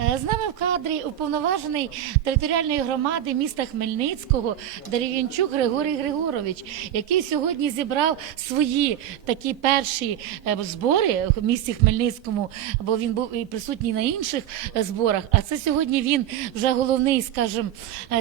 Е, З нами в кадрі уповноважений територіальної громади міста Хмельницького Дерев'янчук Григорій Григорович, який сьогодні зібрав свої такі перші е, збори в місті Хмельницькому, бо він був і присутній на інших е, зборах. А це сьогодні він вже головний, скажімо,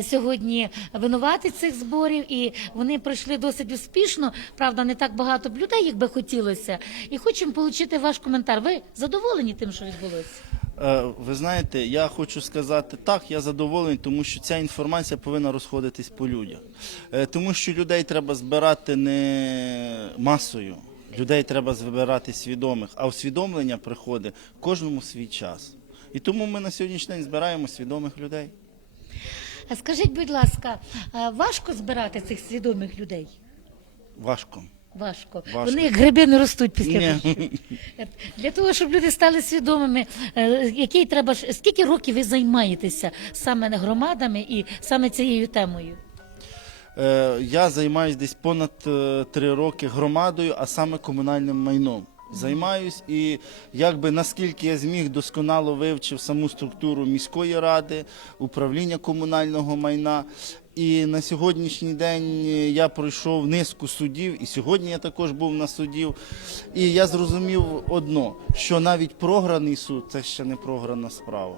сьогодні винуватець цих зборів, і вони пройшли досить успішно. Правда, не так багато б людей, як би хотілося. І хочемо отримати ваш коментар. Ви задоволені тим, що відбулося? Е, Ви знаєте, я хочу сказати так, я задоволений, тому що ця інформація повинна розходитись по людях. Е, Тому що людей треба збирати не масою, людей треба збирати свідомих, а усвідомлення приходить кожному свій час. І тому ми на сьогоднішній день збираємо свідомих людей. А Скажіть, будь ласка, важко збирати цих свідомих людей? Важко. Важко. Важко. Вони як гриби не ростуть після дощу. Для того, щоб люди стали свідомими, е, який треба скільки років ви займаєтеся саме громадами і саме цією темою? Е, Я займаюся десь понад е, три роки громадою, а саме комунальним майном. Займаюсь і якби наскільки я зміг досконало вивчив саму структуру міської ради, управління комунального майна. І на сьогоднішній день я пройшов низку судів, і сьогодні я також був на судів. І я зрозумів одно, що навіть програний суд це ще не програна справа.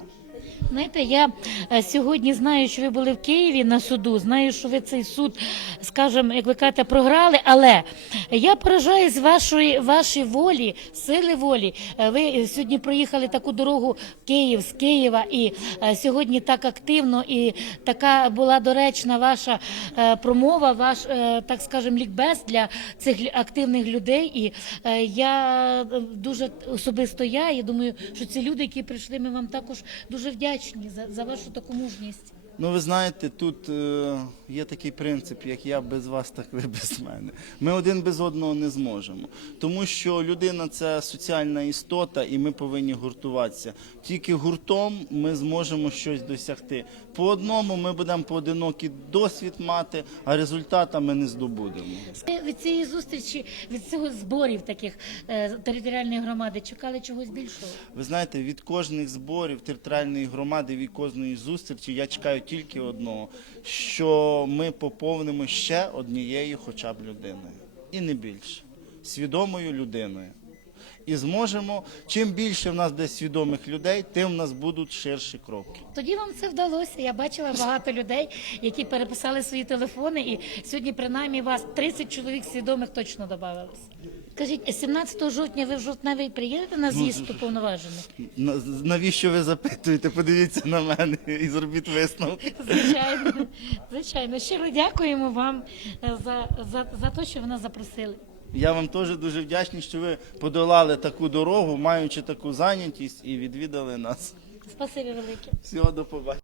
Знаєте, я е, сьогодні знаю, що ви були в Києві на суду. Знаю, що ви цей суд, скажімо, як ви кажете, програли. Але я поражаюсь вашої вашій волі, сили волі. Е, Ви сьогодні проїхали таку дорогу в Київ з Києва, і е, сьогодні так активно і така була доречна ваша промова, ваш так скажемо, лікбез для цих активних людей. І я дуже особисто я. Я думаю, що ці люди, які прийшли, ми вам також дуже вдячні за, за вашу таку мужність. Ну, ви знаєте, тут е, є такий принцип, як я без вас, так ви без мене. Ми один без одного не зможемо. Тому що людина це соціальна істота, і ми повинні гуртуватися. Тільки гуртом ми зможемо щось досягти. По одному ми будемо поодинокий досвід мати, а результата ми не здобудемо. Від цієї зустрічі, від цього зборів таких е, територіальної громади чекали чогось більшого. Ви знаєте, від кожних зборів територіальної громади, від кожної зустрічі я чекаю тільки одного, що ми поповнимо ще однією хоча б людиною. І не більше. Свідомою людиною. І зможемо, чим більше в нас десь свідомих людей, тим в нас будуть ширші кроки. Тоді вам це вдалося. Я бачила багато людей, які переписали свої телефони, і сьогодні принаймні вас 30 чоловік свідомих точно додавалось. Скажіть, 17 жовтня ви в жовтневий приїдете на з'їзд уповноважених? На- Навіщо ви запитуєте? Подивіться на мене і зробіть висновки. Звичайно, звичайно. Щиро дякуємо вам е, за, за, за те, що ви нас запросили. Я вам теж дуже вдячний, що ви подолали таку дорогу, маючи таку зайнятість і відвідали нас. Спасибі велике. Всього до побачення.